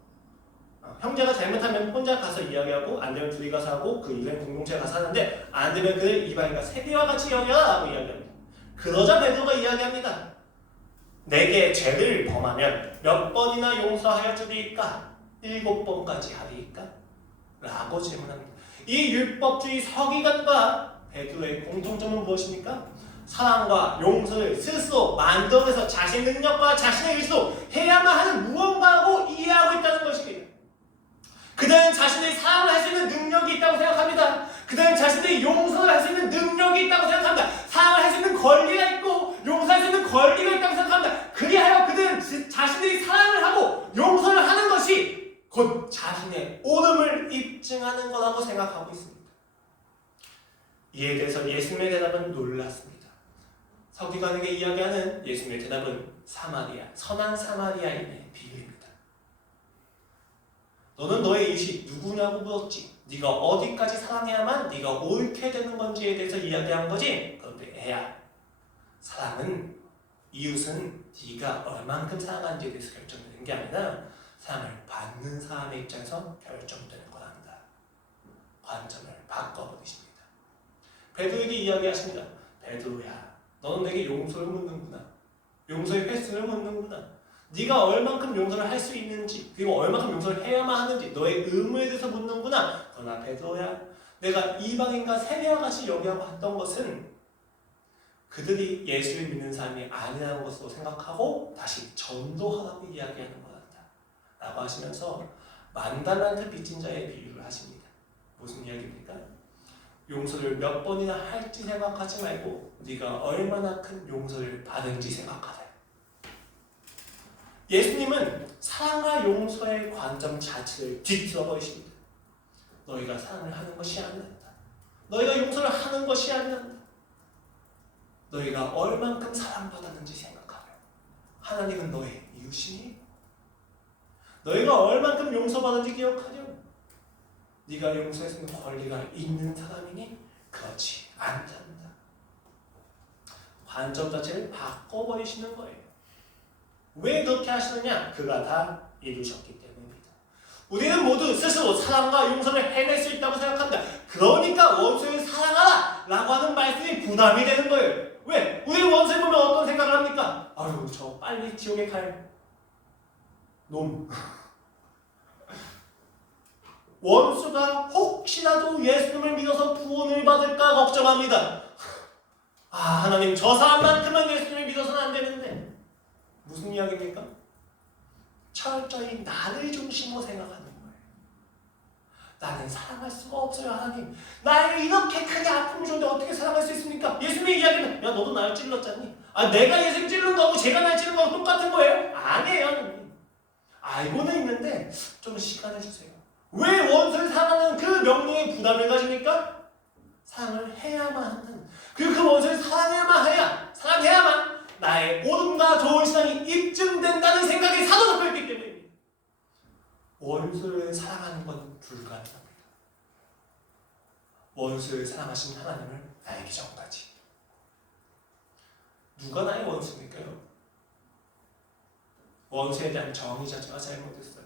형제가 잘못하면 혼자 가서 이야기하고 안 되면 둘이 가서 하고 그 유엔 공동체에 가서 하는데 안 되면 그를 이방인과 세리와 같이 여겨라 라고 이야기합니다. 그러자 베드로가 이야기합니다. 내게 죄를 범하면 몇 번이나 용서하여 주리이까? 7번까지 하리이까? 라고 질문합니다. 이 율법주의 서기관과 베드로의 공통점은 무엇입니까? 사랑과 용서를 스스로 만들어내서 자신 능력과 자신의 의지로 해야만 하는 무언가라고 이해하고 있다는 것입니다. 그들은 자신의 사랑을 할 수 있는 능력이 있다고 생각합니다. 그들은 자신의 용서를 할 수 있는 능력이 있다고 생각합니다. 사랑을 할 수 있는 권리가 있고 용서할 수 있는 권리가 있다고 생각합니다. 그리하여 그들은 자신의 사랑을 하고 용서를 하는 것이 곧 자신의 옳음을 입증하는 거라고 생각하고 있습니다. 이에 대해서 예수님의 대답은 놀랐습니다. 서기관에게 이야기하는 예수님의 대답은 사마리아, 선한 사마리아인의 비유입니다. 너는 너의 이웃이 누구냐고 물었지. 네가 어디까지 사랑해야만 네가 옳게 되는 건지에 대해서 이야기한 거지. 그런데 애야, 사랑은 이웃은 네가 얼만큼 사랑하는지에 대해서 결정되는 게 아니라 사랑을 받는 사람의 입장에서 결정되는 거란다. 관점을 바꿔버리십니다. 베드로에게 이야기하십니다. 베드로야, 너는 내게 용서를 묻는구나. 용서의 횟수를 묻는구나. 네가 얼만큼 용서를 할 수 있는지 그리고 얼만큼 용서를 해야만 하는지 너의 의무에 대해서 묻는구나. 그러나 베드로야, 내가 이방인과 세리와 같이 여기하고 했던 것은 그들이 예수를 믿는 사람이 아니라는 것으로 생각하고 다시 전도하라고 이야기하는 거란다 라고 하시면서 만달란트 빚진 자의 비유를 하십니다. 무슨 이야기입니까? 용서를 몇 번이나 할지 생각하지 말고 네가 얼마나 큰 용서를 받은지 생각하라. 예수님은 사랑과 용서의 관점 자체를 뒤틀어 버리십니다. 너희가 사랑을 하는 것이 아니란다. 너희가 용서를 하는 것이 아니란다. 너희가 얼만큼 사랑받았는지 생각하며 하나님은 너의 이웃이니? 너희가 얼만큼 용서받은지 기억하렴. 네가 용서할 수 있는 권리가 있는 사람이니? 그렇지 않단다. 관점 자체를 바꿔버리시는 거예요. 왜 그렇게 하시느냐? 그가 다 이루셨기 때문입니다. 우리는 모두 스스로 사랑과 용서를 해낼 수 있다고 생각합니다. 그러니까 원수를 사랑하라! 라고 하는 말씀이 부담이 되는 거예요. 왜? 우리 원수를 보면 어떤 생각을 합니까? 아유, 저 빨리 지옥에 갈 놈. 원수가 혹시라도 예수님을 믿어서 구원을 받을까 걱정합니다. 아, 하나님 저 사람만큼은 예수님을 믿어서는 안 되는데. 무슨 이야기입니까? 철저히 나를 중심으로 생각하는 거예요. 나는 사랑할 수가 없어요, 하나님. 나에게 이렇게 크게 아픔을 줬는데 어떻게 사랑할 수 있습니까? 예수님의 이야기는 야, 너도 날 찔렀잖니? 아, 내가 예수님 찔른 거하고 제가 날 찔른 거하고 똑같은 거예요? 아니에요, 하나님. 알고는 있는데 좀 시간을 주세요. 왜 원수를 사랑하는 그 명령에 부담을 가집니까? 사랑을 해야만 하는, 그 원수를 사랑해야만 나의 옳음과 좋은 신앙이 입증된다는 생각에 사로잡혀 있기 때문입니다. 원수를 사랑하는 건 불가능합니다. 원수를 사랑하신 하나님을 알기 전까지. 누가 나의 원수입니까요? 원수에 대한 정의 자체가 잘못됐어요.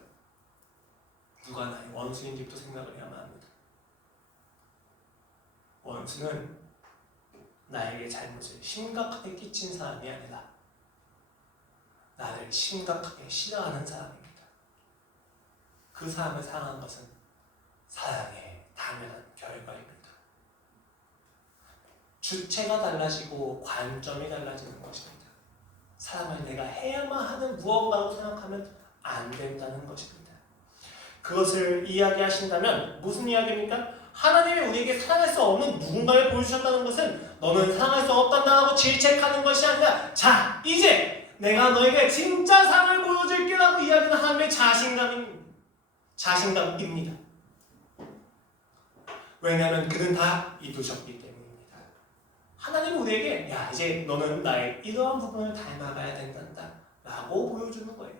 누가 나의 원수인지부터 생각을 해야만 합니다. 원수는 나에게 잘못을 심각하게 끼친 사람이 아니라 나를 심각하게 싫어하는 사람입니다. 그 사람을 사랑하는 것은 사랑의 당연한 결과입니다. 주체가 달라지고 관점이 달라지는 것입니다. 사랑을 내가 해야만 하는 무언가로 생각하면 안 된다는 것입니다. 그것을 이야기하신다면 무슨 이야기입니까? 하나님이 우리에게 사랑할 수 없는 누군가를 보여주셨다는 것은 너는 사랑할 수 없단다고 질책하는 것이 아니라 자, 이제 내가 너에게 진짜 사랑을 보여줄게 라고 이야기하는 하나님의 자신감입니다. 왜냐하면 그는 다 이루셨기 때문입니다. 하나님은 우리에게 야, 이제 너는 나의 이러한 부분을 닮아가야 된단다 라고 보여주는 거예요.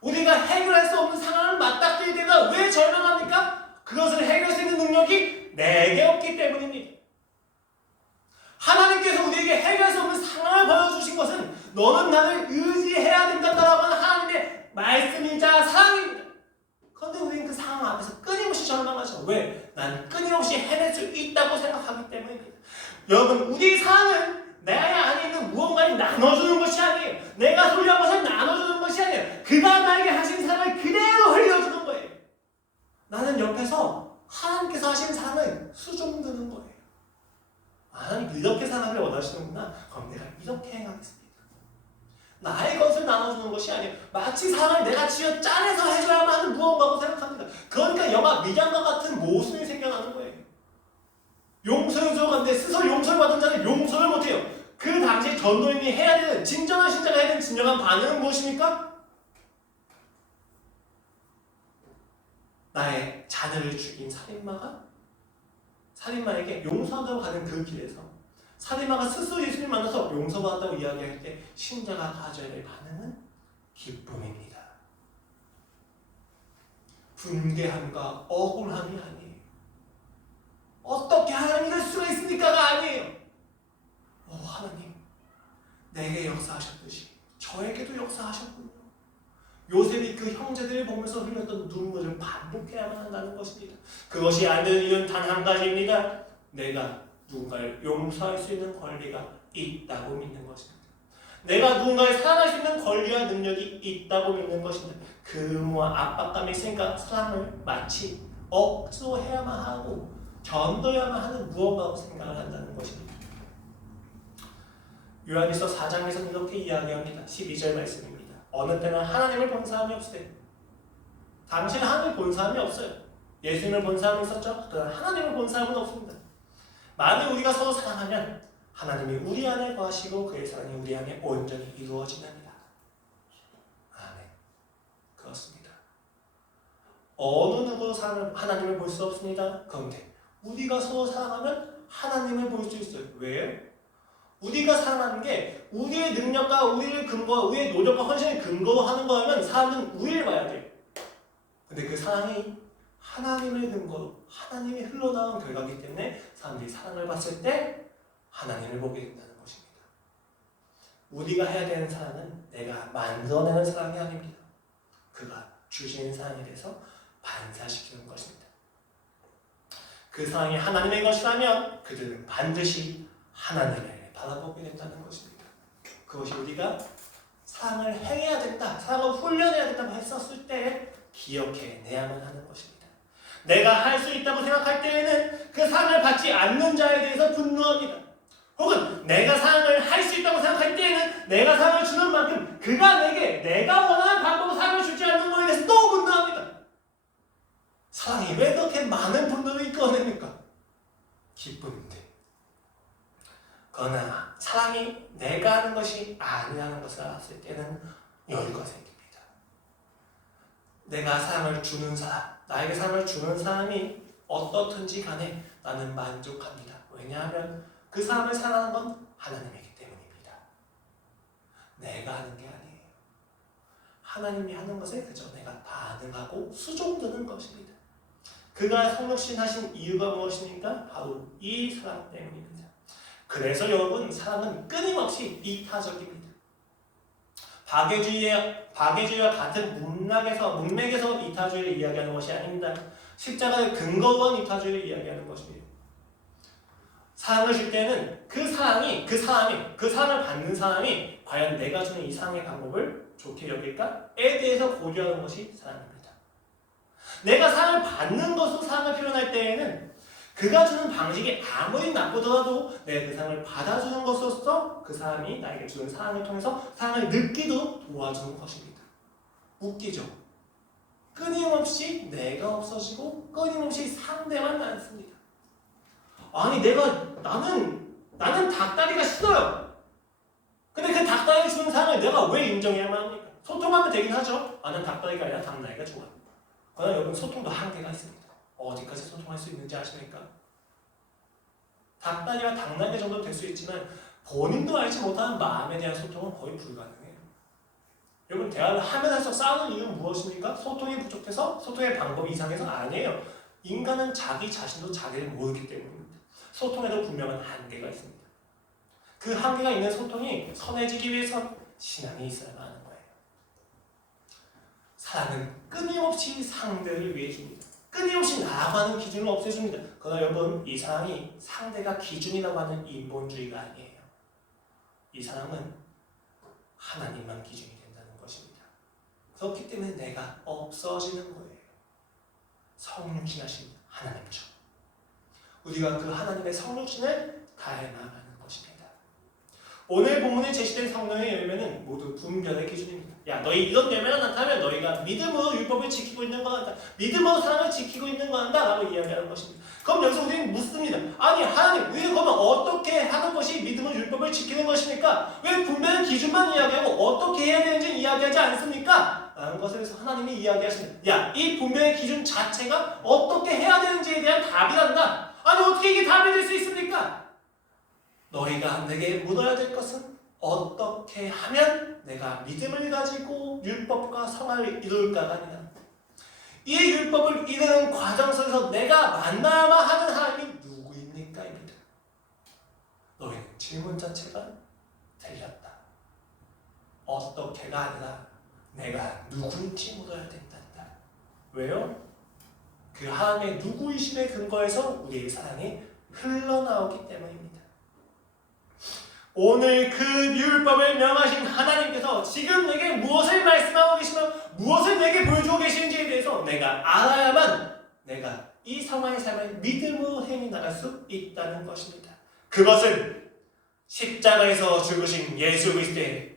우리가 해결할 수 없는 상황을 맞닥뜨릴 때가 왜 절망합니까? 그것을 해결할 수 있는 능력이 내게 없기 때문입니다. 하나님께서 우리에게 해결할 수 없는 상황을 보여주신 것은 너는 나를 의지해야 된다라고 하는 하나님의 말씀이자 사랑입니다. 그런데 우리는 그 상황 앞에서 끊임없이 절망하죠. 왜? 난 끊임없이 해낼 수 있다고 생각하기 때문입니다. 여러분, 우리 상황은 내 안에 있는 무언가를 나눠주는 것이 아니에요. 내가 소유한 것을 나눠주는 것이 아니에요. 그가 나에게 하신 사랑을 그대로 흘려주는 거예요. 나는 옆에서 하나님께서 하신 사랑을 수종드는 거예요. 하나님 이렇게 사랑을 원하시는구나. 그럼 내가 이렇게 행하겠습니다. 나의 것을 나눠주는 것이 아니에요. 마치 사랑을 내가 쥐어 짜내서 해줘야만 하는 무언가고 생각합니다. 그러니까 영화 미장과 같은 모순이 생겨나는 거예요. 용서를 주어갔는데 스스로 용서를 받은 자는 용서를 못해요. 그 당시에 전도인이 해야 되는, 진정한 신자가 해야 되는 진정한 반응은 무엇입니까? 나의 자녀를 죽인 살인마에게 용서하다고 가는 그 길에서 살인마가 스스로 예수님을 만나서 용서받았다고 이야기할 때 신자가 가져야 될 반응은 기쁨입니다. 분개함과 억울함이 아니에요. 어떻게 하나님 이럴 수가 있습니까가 아니에요. 하나님, 내게 역사하셨듯이 저에게도 역사하셨군요. 요셉이 그 형제들을 보면서 흘렸던 눈물을 반복해야만 한다는 것입니다. 그것이 안 되는 이유는 단 한 가지입니다. 내가 누군가를 용서할 수 있는 권리가 있다고 믿는 것입니다. 내가 누군가를 사랑할 수 있는 권리와 능력이 있다고 믿는 것입니다. 그 의무와 압박감이 있으니까 사랑을 마치 억지로 해야만 하고 견뎌야만 하는 무언가로 생각을 한다는 것입니다. 요한일서 4장에서는 이렇게 이야기합니다. 12절 말씀입니다. 어느 때는 하나님을 본 사람이 없으되, 당시에는 하나님을 본 사람이 없어요. 예수님을 본 사람이 있었죠? 그러나 하나님을 본 사람은 없습니다. 만일 우리가 서로 사랑하면 하나님이 우리 안에 거하시고 그의 사랑이 우리 안에 온전히 이루어지느니라. 아멘. 그렇습니다. 어느 누구도 하나님을 볼 수 없습니다. 그런데 우리가 서로 사랑하면 하나님을 볼 수 있어요. 왜요? 우리가 사랑하는 게 우리의 능력과 우리의 노력과 헌신을 근거로 하는 거라면 사람들은 우리를 봐야 돼요. 근데 그 사랑이 하나님을 근거로 하나님이 흘러나온 결과이기 때문에 사람들이 사랑을 봤을 때 하나님을 보게 된다는 것입니다. 우리가 해야 되는 사랑은 내가 만들어내는 사랑이 아닙니다. 그가 주시는 사랑에 대해서 반사시키는 것입니다. 그 사랑이 하나님의 것이라면 그들은 반드시 하나님을 바라보게 된다는 것입니다. 그것이 우리가 사랑을 행해야 된다, 사랑을 훈련해야 된다고 했었을 때 기억해내야만 하는 것입니다. 내가 할 수 있다고 생각할 때에는 그 사랑을 받지 않는 자에 대해서 분노합니다. 혹은 내가 사랑을 할 수 있다고 생각할 때에는 내가 사랑을 주는 만큼 그가 내게 내가 원하는 방법으로 사랑을 주지 않는 것에 대해서 또 분노합니다. 사랑이 왜 그렇게 많은 분노를 이끌어냅니까? 기쁨인데. 그러나 사랑이 내가 하는 것이 아니라는 것을 알았을 때는 여유가 생깁니다. 내가 사랑을 주는 사람, 나에게 사랑을 주는 사람이 어떻든지 간에 나는 만족합니다. 왜냐하면 그 사람을 사랑하는 건 하나님이기 때문입니다. 내가 하는 게 아니에요. 하나님이 하는 것에 그저 내가 반응하고 수종드는 것입니다. 그가 성육신하신 이유가 무엇입니까? 바로 이 사랑 때문입니다. 그래서 여러분, 사랑은 끊임없이 이타적입니다. 박애주의와 같은 문맥에서 이타주의를 이야기하는 것이 아닙니다. 십자가의 근거로 한 이타주의를 이야기하는 것입니다. 사랑을 줄 때는 그 사람을 받는 사람이 과연 내가 주는 이 사랑의 방법을 좋게 여길까에 대해서 고려하는 것이 사랑입니다. 내가 사랑을 받는 것으로 사랑을 표현할 때에는 그가 주는 방식이 아무리 나쁘더라도 내가 그 사랑을 받아주는 것으로서 그 사람이 나에게 주는 사랑을 통해서 사랑을 느끼도록 도와주는 것입니다. 웃기죠? 끊임없이 내가 없어지고 끊임없이 상대만 많습니다. 아니 나는 닭다리가 싫어요. 근데 그 닭다리 주는 사람을 내가 왜 인정해야만 합니까? 소통하면 되긴 하죠. 난 닭다리가 아니라 닭나리가 좋아. 그러나 여러분, 소통도 한계가 있습니다. 어디까지 소통할 수 있는지 아십니까? 닭다리와 닭나리 정도 될 수 있지만 본인도 알지 못하는 마음에 대한 소통은 거의 불가능해요. 여러분, 대화를 하면 할수록 싸우는 이유는 무엇입니까? 소통이 부족해서, 소통의 방법이 이상해서? 아니에요. 인간은 자기 자신도 자기를 모르기 때문입니다. 소통에도 분명한 한계가 있습니다. 그 한계가 있는 소통이 선해지기 위해선 신앙이 있어야만 하는 거예요. 사랑은 끊임없이 상대를 위해 줍니다. 끊임없이 나라고 하는 기준을 없애줍니다. 그러나 여러분, 이 사랑이 상대가 기준이라고 하는 인본주의가 아니에요. 이 사랑은 하나님만 기준이 된다는 것입니다. 그렇기 때문에 내가 없어지는 거예요. 성육신하신 하나님처. 우리가 그 하나님의 성육신을 다해 나가는 것입니다. 오늘 본문에 제시된 성령의 열매는 모두 분별의 기준입니다. 야, 너희 이런 열매가 나타나면 너희가 믿음으로 율법을 지키고 있는 거란다. 믿음으로 사랑을 지키고 있는 거란다. 라고 이야기하는 것입니다. 그럼 여기서 우리는 묻습니다. 아니, 하나님, 우리는 그러면 어떻게 하는 것이 믿음으로 율법을 지키는 것입니까? 왜 분별의 기준만 이야기하고 어떻게 해야 되는지 이야기하지 않습니까? 라는 것에 대해서 하나님이 이야기하십니다. 야, 이 분별의 기준 자체가 어떻게 해야 되는지에 대한 답이란다. 아니, 어떻게 이게 답이 될 수 있습니까? 너희가 내게 물어야 될 것은 어떻게 하면 내가 믿음을 가지고 율법과 성화를 이룰까가 아니라 이 율법을 이루는 과정 속에서 내가 만나야만 하는 하나님이 누구입니까? 입니다. 너희는 질문 자체가 틀렸다. 어떻게가 아니라 내가 누구인지 물어야 된단다. 왜요? 그 하나님의 누구이심에 근거해서 우리의 사랑이 흘러나오기 때문입니다. 오늘 그 율법을 명하신 하나님께서 지금 내게 무엇을 말씀하고 계시며 무엇을 내게 보여주고 계시는지에 대해서 내가 알아야만 내가 이 성화의 삶을 믿음으로 행해 나갈 수 있다는 것입니다. 그것은 십자가에서 죽으신 예수 그리스도의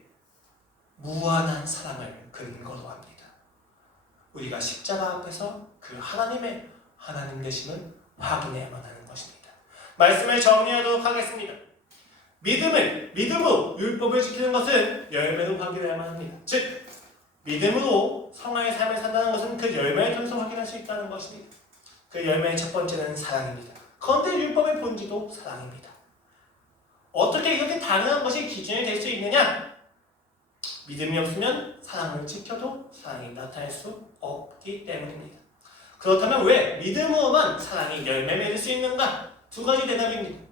무한한 사랑을 근거로 합니다. 우리가 십자가 앞에서 그 하나님의 하나님 되심을 확인해야만 하는 것입니다. 말씀을 정리하도록 하겠습니다. 믿음으로 율법을 지키는 것은 열매로 확인해야만 합니다. 즉, 믿음으로 성화의 삶을 산다는 것은 그 열매를 통해서 확인할 수 있다는 것입니다. 그 열매의 첫 번째는 사랑입니다. 그런데 율법의 본질도 사랑입니다. 어떻게 이렇게 당연한 것이 기준이 될 수 있느냐? 믿음이 없으면 사랑을 지켜도 사랑이 나타날 수 없기 때문입니다. 그렇다면 왜 믿음으로만 사랑이 열매 맺을 수 있는가? 두 가지 대답입니다.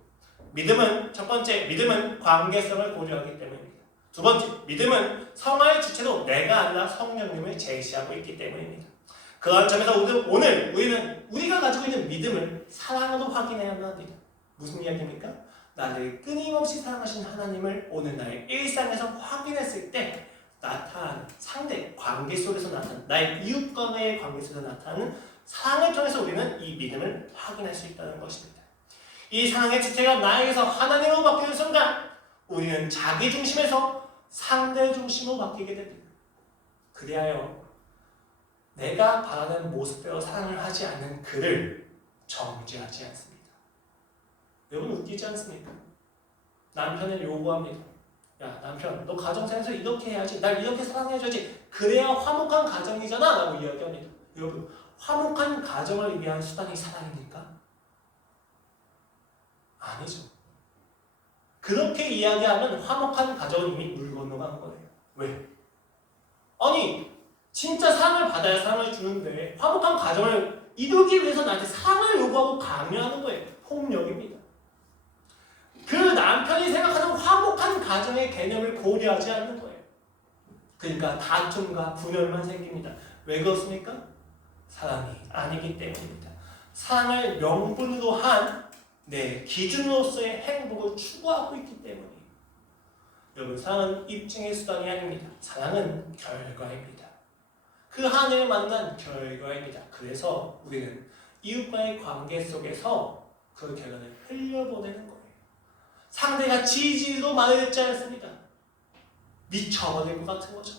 첫 번째, 믿음은 관계성을 고려하기 때문입니다. 두 번째, 믿음은 성화의 주체로 내가 아니라 성령님을 제시하고 있기 때문입니다. 그런 점에서 오늘 우리는 우리가 가지고 있는 믿음을 사랑으로 확인해야만 합니다. 무슨 이야기입니까? 나를 끊임없이 사랑하신 하나님을 오늘 나의 일상에서 확인했을 때 나타나는 상대 관계 속에서 나타나는 나의 이웃과의 관계 속에서 나타나는 사랑을 통해서 우리는 이 믿음을 확인할 수 있다는 것입니다. 이 사랑의 주체가 나에게서 하나님으로 바뀌는 순간 우리는 자기 중심에서 상대 중심으로 바뀌게 됩니다. 그리하여 내가 바라는 모습대로 사랑을 하지 않는 그를 정죄하지 않습니다. 여러분 웃기지 않습니까? 남편을 요구합니다. 야 남편 너 가정생활에서 이렇게 해야지, 날 이렇게 사랑해줘야지, 그래야 화목한 가정이잖아 라고 이야기합니다. 여러분 화목한 가정을 위한 수단이 사랑입니까? 아니죠. 그렇게 이야기하면 화목한 가정은 이미 물 건너간 거예요. 왜? 아니 진짜 사랑을 받아야 사랑을 주는데 화목한 가정을 이루기 위해서 나한테 사랑을 요구하고 강요하는 거예요. 폭력입니다. 그 남편이 생각하는 화목한 가정의 개념을 고려하지 않는 거예요. 그러니까 다툼과 분열만 생깁니다. 왜 그렇습니까? 사랑이 아니기 때문입니다. 사랑을 명분으로 한 내 기준으로서의 행복을 추구하고 있기 때문이에요. 여러분 사랑은 입증의 수단이 아닙니다. 사랑은 결과입니다. 그 하나님을 만난 결과입니다. 그래서 우리는 이웃과의 관계 속에서 그 결과를 흘려보내는 거예요. 상대가 지지로 말을 듣지 않습니다. 미쳐버릴 것 같은 거죠.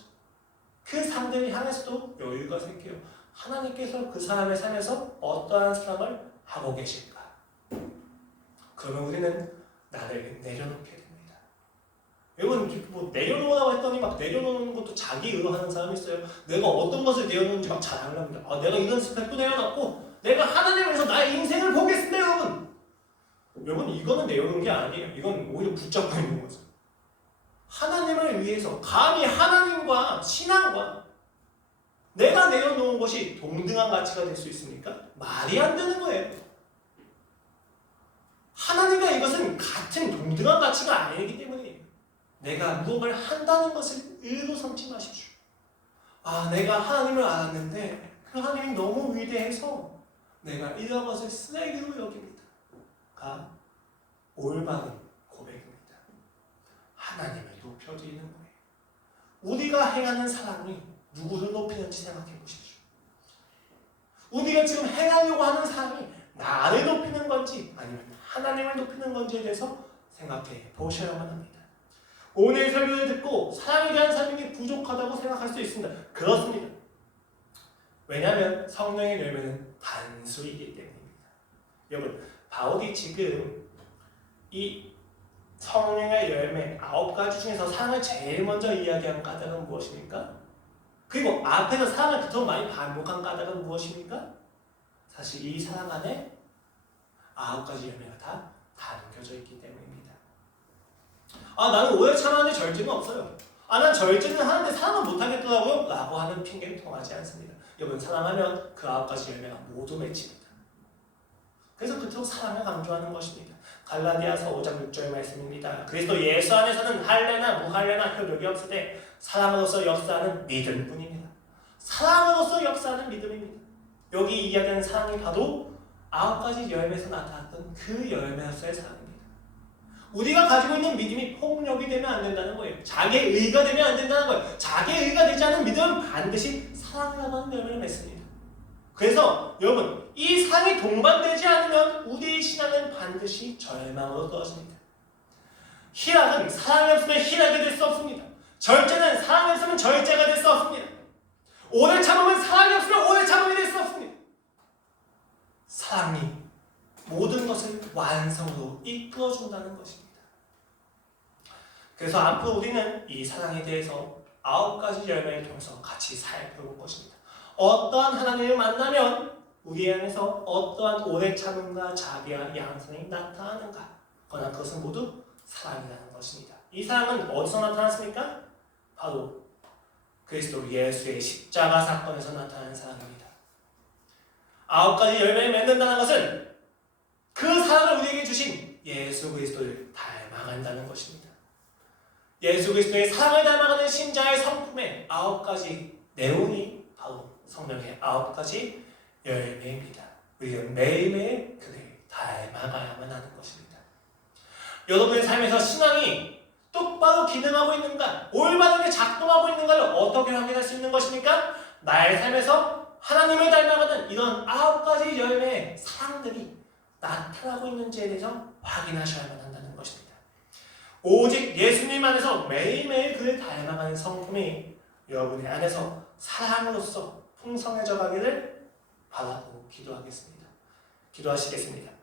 그 상대를 향해서도 여유가 생겨요. 하나님께서 그 사람의 삶에서 어떠한 사랑을 하고 계실까? 그러면 우리는 나를 내려놓게 됩니다. 여러분 뭐 내려놓으라고 했더니 막 내려놓는 것도 자기 의로 하는 사람이 있어요. 내가 어떤 것을 내려놓는지 막 자랑을 합니다. 아, 내가 이런 스펙도 내려놨고 내가 하나님을 위해서 나의 인생을 보겠습니다 여러분. 여러분 이거는 내려놓은 게 아니에요. 이건 오히려 붙잡고 있는 거죠. 하나님을 위해서 감히 하나님과 신앙과 내가 내려놓은 것이 동등한 가치가 될 수 있습니까? 말이 안 되는 거예요. 하나님과 이것은 같은 동등한 가치가 아니기 때문이에요. 내가 무엇을 한다는 것을 의로 삼지 마십시오. 아, 내가 하나님을 알았는데 그 하나님이 너무 위대해서 내가 이런 것을 쓰레기로 여깁니다. 가 올바른 고백입니다. 하나님을 높여드리는 거예요. 우리가 행하는 사랑이 누구를 높이는지 생각해 보십시오. 우리가 지금 행하려고 하는 사랑이 나를 높이는 건지 아니면 하나님을 높이는 건지에 대해서 생각해 보셔야만 합니다. 오늘 설교를 듣고 사랑에 대한 삶이 부족하다고 생각할 수 있습니다. 그렇습니다. 왜냐하면 성령의 열매는 단수이기 때문입니다. 여러분 바울이 지금 이 성령의 열매 9가지 중에서 사랑을 제일 먼저 이야기한 까닭은 무엇입니까? 그리고 앞에서 사랑을 그토록 많이 반복한 까닭은 무엇입니까? 사실 이 사랑 안에 9가지 열매가 다 담겨져 있기 때문입니다. 아 나는 오래 참았는데 절제는 없어요. 아 난 절제는 하는데 사랑은 못하겠더라고요 라고 하는 핑계는 통하지 않습니다. 여러분 사랑하면 그 9가지 열매가 모두 맺힙니다. 그래서 그토록 사랑을 강조하는 것입니다. 갈라디아서 5장 6절 말씀입니다. 그리스도 예수 안에서는 할례나 무할례나 효력이 없으되 사랑으로서 역사하는 믿음뿐입니다. 사랑으로서 역사하는 믿음입니다. 여기 이야기하는 사랑이 바로 9가지 열매에서 나타났던 그 열매로서의 사랑입니다. 우리가 가지고 있는 믿음이 폭력이 되면 안 된다는 거예요. 자기의 의가 되면 안 된다는 거예요. 자기의 의가 되지 않은 믿음은 반드시 사랑이라고 하는 열매를 맺습니다. 그래서 여러분 이 사랑이 동반되지 않으면 우리의 신앙은 반드시 절망으로 떨어집니다. 희락은 사랑이 없으면 희락이 될 수 없습니다. 절제는 사랑이 없으면 절제가 될 수 없습니다. 오래 참으면 사랑이 없으면 오래 참음이 될 수 없습니다. 사랑이 모든 것을 완성으로 이끌어준다는 것입니다. 그래서 앞으로 우리는 이 사랑에 대해서 9가지 열매를 통해서 같이 살펴볼 것입니다. 어떠한 하나님을 만나면 우리 안에서 어떠한 오래 참음과 자비와 양선이 나타나는가? 그러나 그것은 모두 사랑이라는 것입니다. 이 사랑은 어디서 나타났습니까? 바로 그리스도 예수의 십자가 사건에서 나타나는 사랑입니다. 9가지 열매를 맺는다는 것은 그 사랑을 우리에게 주신 예수 그리스도를 닮아간다는 것입니다. 예수 그리스도의 사랑을 닮아가는 신자의 성품의 9가지 내용이 바로 성령의 9가지 열매입니다. 우리는 매일매일 그를 닮아가야만 하는 것입니다. 여러분의 삶에서 신앙이 똑바로 기능하고 있는가, 올바르게 작동하고 있는가를 어떻게 확인할 수 있는 것입니까? 나의 삶에서 하나님을 닮아가는 이런 9가지 열매의 사랑들이 나타나고 있는지에 대해서 확인하셔야만 한다는 것입니다. 오직 예수님 안에서 매일매일 그를 닮아가는 성품이 여러분의 안에서 사랑으로서 풍성해져 가기를 바라고 기도하겠습니다. 기도하시겠습니다.